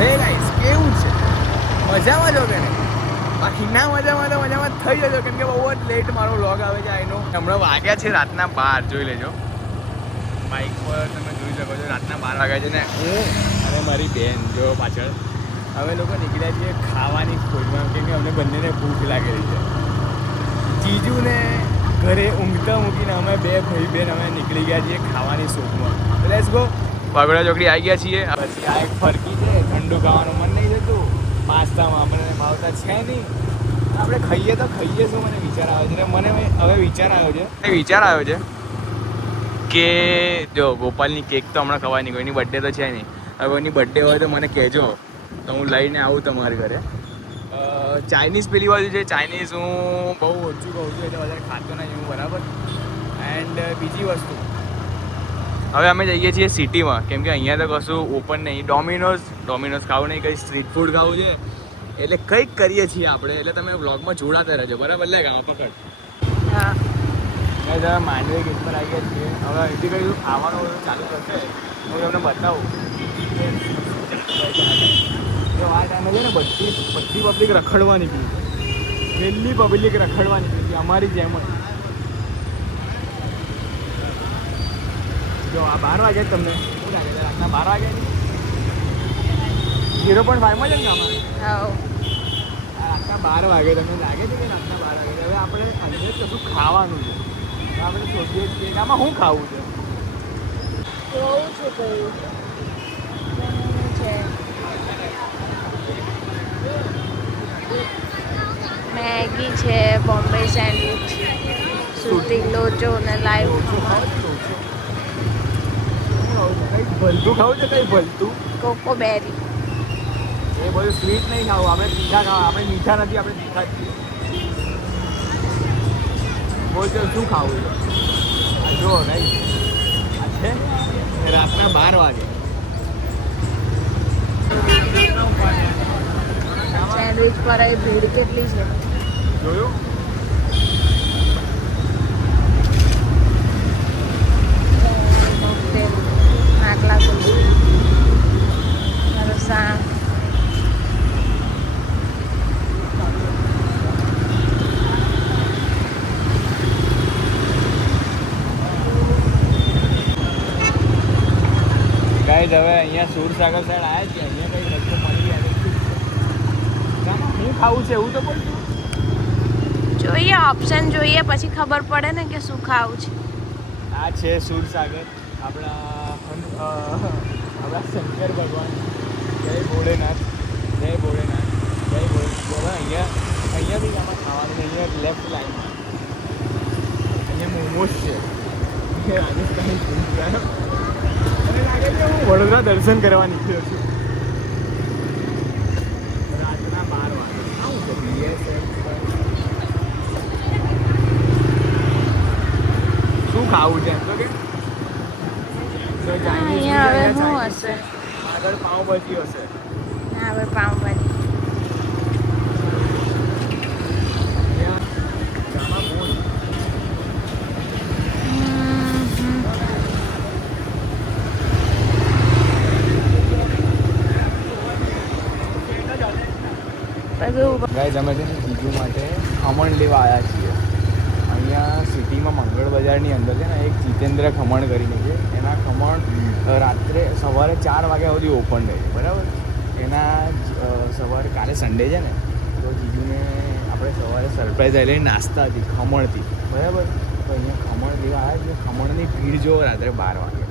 હે ગાઈસ કેવું છે, મજામાં છો કે નહીં? બાકી ના મજામાં તો મજામાં થઈ જજો, કેમ કે બહુ જ લેટ મારો વ્લોગ આવે છે આઈનો. હમણાં વાગ્યા છે રાતના 12, જોઈ લેજો બાઇક પર તમે જોઈ શકો છો. રાતના 12 વાગ્યા છે ને હું અને મારી બેન જો પાછળ અમે લોકો નીકળ્યા છીએ ખાવાની ખોજમાં, કેમ કે અમને બંનેને ભૂખ લાગેલી છે. જીજુને ઘરે ઊંઘતા મૂકીને અમે બે ભાઈ બેન અમે નીકળી ગયા છીએ ખાવાની શોધમાં. Let's go. બગડા ચોકડી આવી ગયા છીએ. પછી આ એક ફરકી છે, ઠંડુ ખાવાનું મન નહીં થતું, પાસ્તામાં આપણને ભાવતા છે નહીં. આપણે ખાઈએ તો ખાઈએ શું, મને વિચાર આવે છે. મને હવે વિચાર આવ્યો છે કે જો ગોપાલની કેક તો હમણાં ખવાય નહીં, કોઈની બર્થડે તો છે નહીં. હવે કોઈની બર્થડે હોય તો મને કહેજો, તો હું લઈને આવું તમારી ઘરે. ચાઇનીઝ પેલી બાજુ છે, ચાઇનીઝ હું બહુ ઓછું ખાઉં છું, એટલે વધારે ખાતો નહીં હું, બરાબર. એન્ડ બીજી વસ્તુ, હવે અમે જઈએ છીએ સિટીમાં, કેમ કે અહીંયા તો કશું ઓપન નહીં. ડોમિનોઝ ખાવું નહીં, કંઈ સ્ટ્રીટ ફૂડ ખાવું છે, એટલે કંઈક કરીએ છીએ આપણે. એટલે તમે વ્લોગમાં જોડાતા રહેજો, બરાબર. લે ગામ પકડ. હા તમે માંડવી ગેટ પર આવી ગયા છીએ. હવે અહીંથી કંઈ ખાવાનું બધું ચાલુ કરશે હું તમને બતાવું. જો આ ટાઈમે છે ને બધી પબ્લિક રખડવા નીકળી છે, વહેલી પબ્લિક રખડવા નીકળી છે અમારી જેમ જ. જો આ 12 વાગ્યા તમને શું લાગે છે? રાતના 12 વાગ્યા 0.5માં છે ને અમારે. રાતના 12 વાગે તમને લાગે છે કે રાતના 12 વાગે? હવે આપણે અંદર કશું ખાવાનું છે, આપણે શોધીએ છીએ કે આમાં શું ખાવું છે. મેગી છે, બોમ્બે સેન્ડવિચ, સુરતી લોચો ને લાઈવ ભલતું ખાવું છે, કઈ ભલતું કોકોબેરી. એ બધું સ્વીટ નહીં ખાવું, આપણે તીખા ખાવા. આપણે મીઠા નથી, આપણે તીખા જ છીએ. બોલ તો શું ખાવું છે? આ જો નહીં, આ છે રાતના 12 વાગે. સેન્ડવિચ પર એ ભીડ કેટલી છે જોયું? આટલા રસા. ગાઈઝ હવે અહીંયા સુરસાગર સાઈડ આવ્યા છીએ. અહીંયા કંઈ રસ્તો મળી ગયા શું ખાવું છે એવું તો બોલતું. જોઈએ, ઓપ્શન જોઈએ પછી ખબર પડે ને કે શું ખાવું છે. આ છે સુરસાગર, આપણા શંકર ભગવાન. જય ભોળેનાથ, જય ભોળેનાથ, જય ભોળેનાથ. હવે અહીંયા બી આમાં ખાવાનું. અહીંયા લેફ્ટ લાઈનમાં અહીંયા મોમોસ છે, રાજસ્થાની ફૂડ. મને લાગે છે હું વડોદરા દર્શન કરવા નીકળ્યો છું. રાતના 12 વાગે આવું છે BSF. શું ખાવું છે એમ તો કે અહીંયા હવે શું હશે? આગળ પાઉંભાજી હશે. હા, હવે પાઉંભાજી. ગાઈઝ અમે છે ને જીજુ માટે ખમણ લેવા આવ્યા છીએ. અહીંયા સિટીમાં મંગળ બજારની અંદર છે ને એક જીતેન્દ્ર ખમણ કરીને છે. એના ખમણ રાત્રે સવારે 4 વાગ્યા સુધી ઓપન રહે છે, બરાબર. એના સવારે કાલે સન્ડે છે ને, તો જીજુને આપણે સવારે સરપ્રાઈઝ આવી નાસ્તા હતી ખમણથી, બરાબર. તો અહીંયા ખમણ લેવા આવ્યા છે. ખમણની ભીડ જો રાત્રે 12 વાગે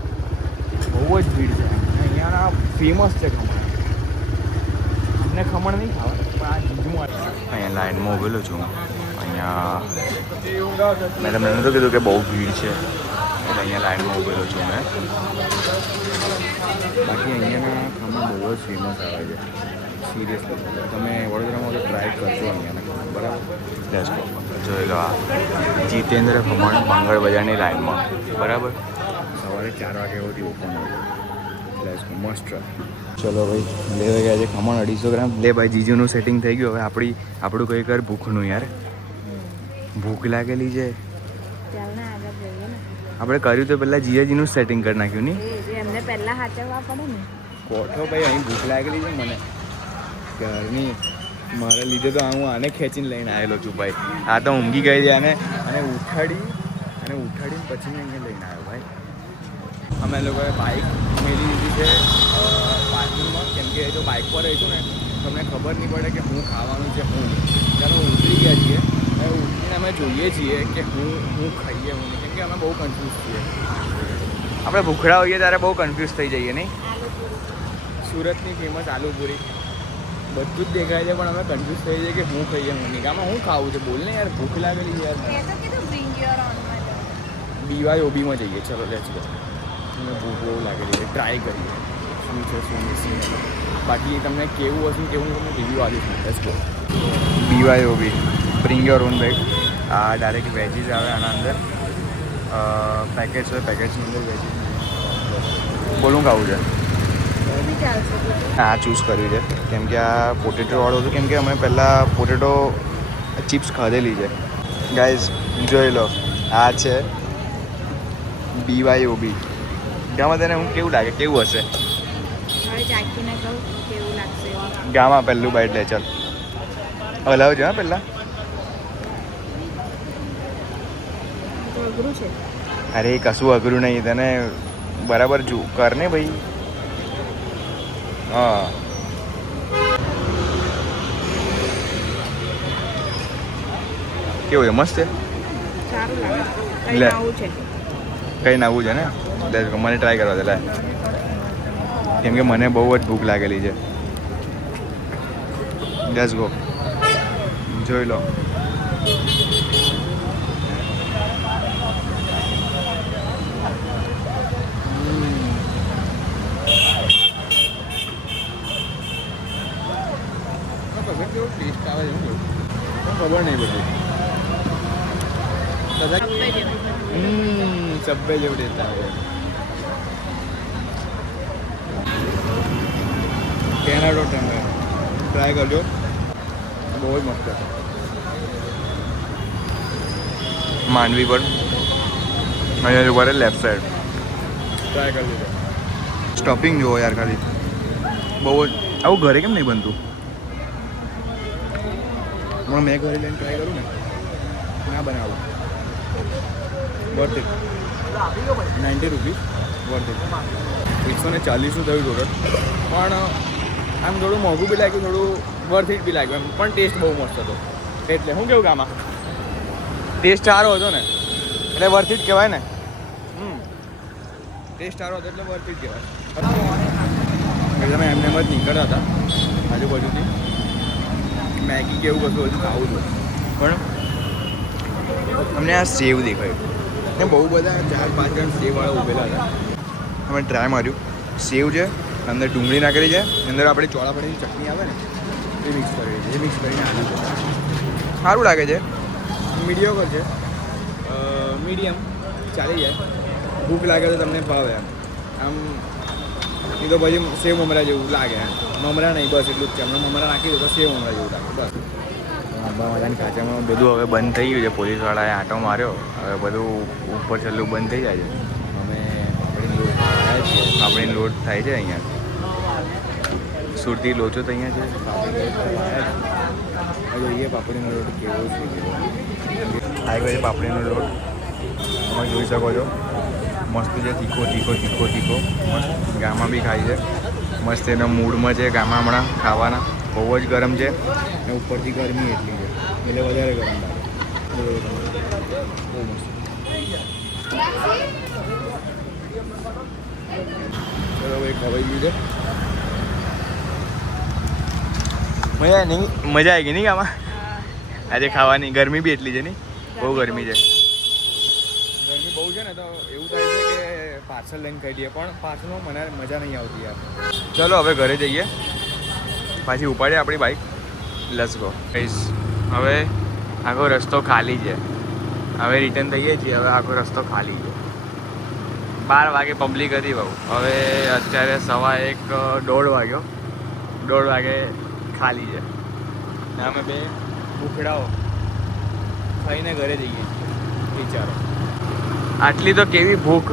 બહુ જ ભીડ છે. અહીંયાના ફેમસ છે ખમણ. અમને ખમણ નહીં ખાવા, પણ આ જીજુ અહીંયા લાઈનમાં ઊભેલો છું. અહીંયા મેં તમને નહોતું કીધું કે બહુ ભીડ છે, એટલે અહીંયા લાઈનમાં ઊભેલો છું મેં. બાકી અહીંયાના ખમણ બહુ જ ફેમસ આવે છે, સિરિયસલી. તમે વડોદરામાં તો ટ્રાય કરજો અહીંયાના ખમણ, બરાબર. જોઈ લો, આ જીતેન્દ્ર ખમણ મંગળ બજારની લાઈનમાં, બરાબર. સવારે 4 વાગે સુધી ઓપન હોય છે. મસ્ત. ચલો ભાઈ, લેવા ગયા છે ખમણ 250 ગ્રામ. લે ભાઈ, જીજુનું સેટિંગ થઈ ગયું. હવે આપણું કંઈ કર ભૂખનું યાર. ભૂખ લાગેલી છે. આપણે કર્યું તો પહેલાં જીજાજીનું સેટિંગ કરી નાખ્યું નહીં? એમને પહેલાં સાચવવા પડે ને. કોઠો ભાઈ અહીં ભૂખ લાગેલી છે મને ઘરની. મારા લીધે તો હું આને ખેંચીને લઈને આવેલો છું ભાઈ. આ તો ઊંઘી ગઈ છે અને ઉઠાડીને પછી મેં અહીંયા લઈને આવ્યો ભાઈ. અમે લોકોએ બાઇક મેલી દીધી છે પાર્કિંગમાં, કેમ કે જો બાઇક પર રહીશું ને તમને ખબર નહીં પડે કે હું ખાવાનું છે હું. ત્યારે ઉતરી ગયા છીએ, હવે ઉતરીને અમે જોઈએ છીએ કે હું ખાઈએ હું નહીં, કેમ કે અમે બહુ કન્ફ્યુઝ છીએ. આપણે ભૂખડા હોઈએ ત્યારે બહુ કન્ફ્યુઝ થઈ જઈએ નહીં. સુરતની ફેમસ આલુપુરી બધું જ દેખાય છે પણ અમે કન્ફ્યુઝ થઈ જઈએ કે હું ખાઈએ હું નહીં. આમાં હું ખાવું છે બોલ ને યાર, ભૂખ લાગેલી યાર. BYOBમાં જઈએ, ચલો લેટ્સ ગો. મને ભૂખ બહુ લાગેલી છે, ટ્રાય કરીએ શું છે શું નહીં. બાકી તમને કેવું હશે કેવું તમને રિવ્યૂ આપીશ. Let's go. BYOB bring your own bag. આ ડાયરેક્ટ વેજીસ આવે આના અંદર, પેકેજ હોય, પેકેજની અંદર વેજીસ. બોલું ખાવું છે? આ ચૂઝ કર્યું છે કેમ કે આ પોટેટોવાળું હતું, કેમ કે અમે પહેલાં પોટેટો ચિપ્સ ખાધેલી છે. ગાઈઝ જોઈ લો, આ છે BYOB. ગામાં તને હું કેવું લાગે, કેવું હશે? ગામાં પહેલું બાઈટ લે, ચાલ હલાવજો હા પહેલાં. અરે કશું અઘરું નહીં, તને બરાબર કર ને ભાઈ. હા કેવું છે? મસ્ત છે. લે કઈ નવું છે ને, મને ટ્રાય કરવા દે લે, કેમ કે મને બહુ જ ભૂખ લાગેલી છે. લેટ્સ ગો, જોઈ લો. કેવો ટેસ્ટ આવે છે ખબર નહીં બધું. સબ્બે જેવું ટેસ્ટ આવે. કેનાડો ટેમ્પર ટ્રાય કરજો, બહુ જ મસ્ત છે. માંડવી પર અહીંયા ઉપર લેફ્ટ સાઈડ ટ્રાય કરજો. સ્ટફિંગ જુઓ યાર ખાલી, બહુ જ. આવું ઘરે કેમ નહીં બનતું? હું મેં ઘરે લઈને ટ્રાય કરું ને, ના બનાવું. Worth it. 90 rupees worth it. 140નું થયું ટોટલ, પણ આમ થોડું મોંઘું બી લાગ્યું, થોડું વર્થ ઇટ બી લાગ્યું એમ. પણ ટેસ્ટ બહુ મસ્ત હતો. એટલે હું કેવું આમાં ટેસ્ટ સારો હતો ને એટલે વર્થ ઇટ કહેવાય ને. ટેસ્ટ સારો હતો એટલે વર્થ ઇટ કહેવાય. એટલે અમે એમને એમ જ નીકળ્યા હતા આજુબાજુથી મેગી કે એવું કશું હજુ ખાવું હતું, પણ અમને આ સેવ દેખાયું ને બહુ બધા 4-5 જણ સેવવાળા ઊભેલા હતા. અમે ટ્રાય માર્યું. સેવ છે, અંદર ડુંગળી નાખેલી છે, અંદર આપણે ચોળાફળીની ચટણી આવે ને એ મિક્સ કરેલી છે. એ મિક્સ કરીને આનું છે. સારું લાગે છે, મીડિયોકર છે, મીડિયમ ચાલી જાય. ભૂખ લાગે તો તમને ભાવે એમ. આમ એ તો પછી સેવ મમરા જેવું લાગે એમ. મમરા નહીં, બસ એટલું જ છે. હમણાં મમરા નાખી દો તો સેવ મમરા જેવું લાગે બસ. આંબા માતાની કાચામાં બધું હવે બંધ થઈ ગયું છે. પોલીસવાળાએ આંટો માર્યો, હવે બધું ઉપર છેલ્લું બંધ થઈ જાય છે. અમે આપણી લોટ થાય છે અહીંયા. સુરતી લોચો તો અહીંયા છે. જોઈએ પાપડીનો લોટ કેવો છે. આવી ગયો છે પાપડીનો લોટ, તમે જોઈ શકો છો. મસ્ત છે, તીખો તીખો તીખો તીખો મસ્ત. ગામમાં બી ખાય છે મસ્ત. એના મૂડમાં છે ગામમાં હમણાં ખાવાના. બહુ જ ગરમ છે ને ઉપરથી ગરમી એટલી છે એટલે વધારે ગરમ લાગે. બહુ મસ્ત. ચલો ભાઈ ખવાઈ ગયું છે. મજા નહીં, મજા આવી ગઈ નહીં આમાં આજે ખાવાની. ગરમી બી એટલી છે નહીં, બહુ ગરમી છે. ગરમી બહુ છે ને તો એવું થાય છે કે પાર્સલ લઈને ખાઈ દઈએ, પણ પાર્સલમાં મને મજા નહીં આવતી યાર. ચલો હવે ઘરે જઈએ, પાછી ઉપાડીએ આપણી બાઇક. Let's go. હવે આખો રસ્તો ખાલી છે. હવે રિટર્ન થઈએ છીએ. હવે આખો રસ્તો ખાલી છે. 12 વાગે પબ્લિક હતી બહુ. હવે અત્યારે 1:15 વાગ્યો. 1:30 વાગે ખાલી છે ને અમે બે ભૂખડાઓ ખાઈને ઘરે જઈએ છીએ. વિચારો આટલી તો કેવી ભૂખ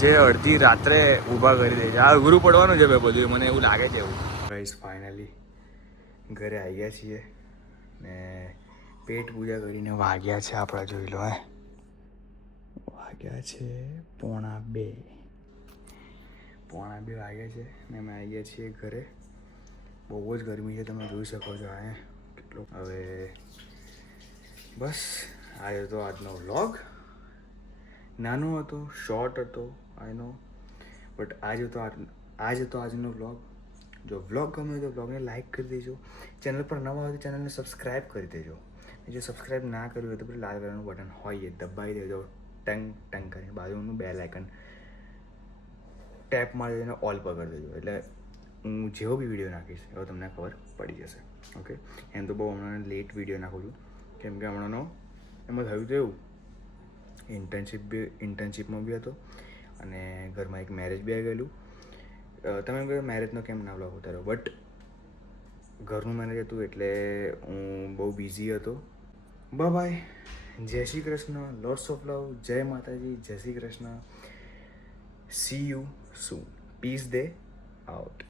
જે અડધી રાત્રે ઊભા કરી દે છે. આ અઘરું પડવાનું છે ભાઈ બધું, મને એવું લાગે છે એવું. ગાઈસ ફાઇનલી ઘરે આવી ગયા છીએ ને પેટ પૂજા કરીને વાગ્યા છે આપણા, જોઈ લો. વાગ્યા છે 1:30 વાગ્યા છે ને અમે આવી ગયા છીએ ઘરે. બહુ જ ગરમી છે, તમે જોઈ શકો છો. કેટલો હવે બસ આ હતો આજનો વ્લોગ. નાનો હતો, શોર્ટ હતો, આઈ નો, બટ આજ હતો આજનો વ્લોગ. જો વ્લોગ ગમે તો વ્લોગને લાઇક કરી દેજો. ચેનલ પર નવા હોય તો ચેનલને સબસ્ક્રાઈબ કરી દેજો. જો સબસ્ક્રાઈબ ના કર્યું હોય તો પેલું લાલ કલરનું બટન હોય એ દબાવી દેજો, ટંગ ટંગ કરીને. બાજુનું બેલ આઇકન ટેપ મારી દેજો, ઓલ પર કરી દેજો. એટલે હું જેવો બી વિડીયો નાખીશ એવો તમને ખબર પડી જશે. ઓકે. એમ તો બહુ હમણાં લેટ વિડીયો નાખું છું, કેમ કે હમણાંનો એમાં થયું તો એવું, ઇન્ટર્નશીપમાં બી હતો અને ઘરમાં એક મેરેજ બી આવી ગયેલું. તમે કહો મેરેજનો કેમ ના વ્લોગ ઉતાર્યો, બટ ઘરનું મેરેજ હતું એટલે હું બહુ બિઝી હતો. બાય, જય Shri Krishna, lots of love, જય માતાજી, જય Shri Krishna. See you soon. Peace દે આઉટ.